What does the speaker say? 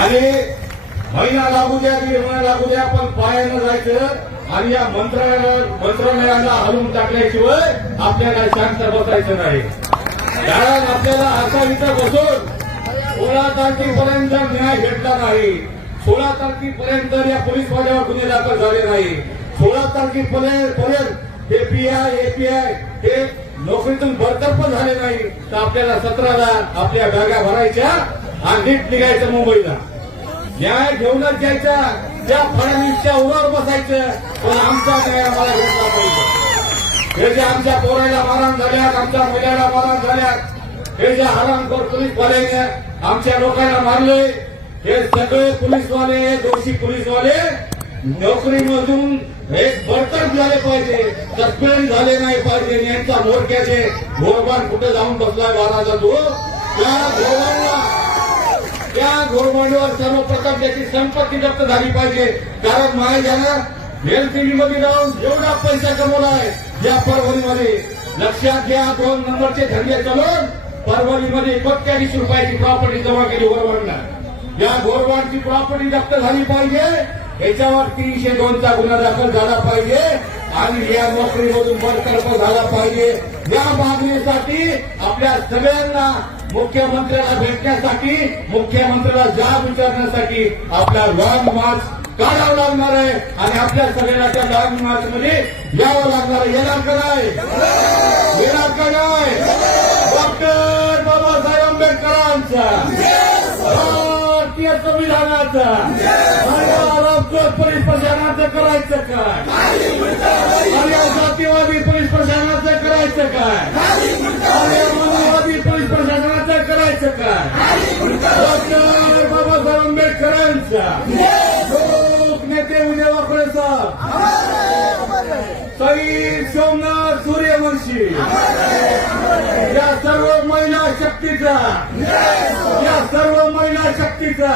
आणि महिना लागू द्या दीड महिना लागू द्या पण पायानं जायचं आणि या मंत्रालयाला मंत्रालयाला हलवून टाकल्याशिवाय आपल्याला शांत बसायचं नाही. कारण आपल्याला असा इथं बसून सोळा तारखेपर्यंत न्याय भेटला नाही. सोळा तारखेपर्यंत या पोलीस वाड्यावर गुन्हे दाखल झाले नाही. सोळा तारखेपर्यंत पर्यंत हे एपीआय हे नोकरीतून बरतर्फ झाले नाही. तर आपल्याला सतराला आपल्या बॅगा भरायच्या आणि नीट निघायचं मुंबईला. न्याय घेऊनच घ्यायचा त्या फडणवीसच्या उरावर बसायचं पण आमचा न्याय आम्हाला घेतला पाहिजे. हे जे आमच्या पोरायला मारण झाल्यात आमच्या मुलाला मारण झाल्यात हे जे हरामखोर पोलीसवाले आमच्या लोकांना मारले हे सगळे पोलीसवाले दोषी पोलीसवाले नोकरीमधून एक बडतर्फ झाले पाहिजे सस्पेंड झाले नाही पाहिजे यांचा मोडक्याचे घोरबान कुठे जाऊन बसलाय महाराजा तो? त्या भोरबांना त्या सर्व सर्वप्रथम त्याची संपत्ती जप्त झाली पाहिजे. कारण महाराजानं मध्ये जाऊन एवढा पैसा कमवलाय या परभणीमध्ये. लक्षात घ्या दोन नंबरचे धंदे चालून परभणीमध्ये कोट्यावीस रुपयाची प्रॉपर्टी जमा केली घोरबांडला या घोरबांडची प्रॉपर्टी जप्त झाली पाहिजे याच्यावर तीनशे दोनचा गुन्हा दाखल झाला पाहिजे. आणि या नोकरीमधून बडतर्फ झाला पाहिजे. या मागणीसाठी आपल्या सगळ्यांना मुख्यमंत्र्याला भेटण्यासाठी मुख्यमंत्र्याला जाब विचारण्यासाठी आपला लॉंग मार्च काढावं लागणार आहे. आणि आपल्या सगळ्यांना त्या लॉंग मार्च मध्ये यावं लागणार आहे. येणार का नाही? येणार का नाही? डॉक्टर बाबासाहेब आंबेडकरांचा भारतीय संविधानाचा आणि करायचं काय? आणि या पोलीस प्रशासनाचं करायचं काय? आणि मानववादी पोलीस प्रशासनाचं करायचं काय? डॉक्टर बाबासाहेब आंबेडकरांचा लोक नेते उद्या वाकडे सई सोमनाथ सूर्यवंशी या सर्व महिला शक्तीचा. या सर्व महिला शक्तीचा.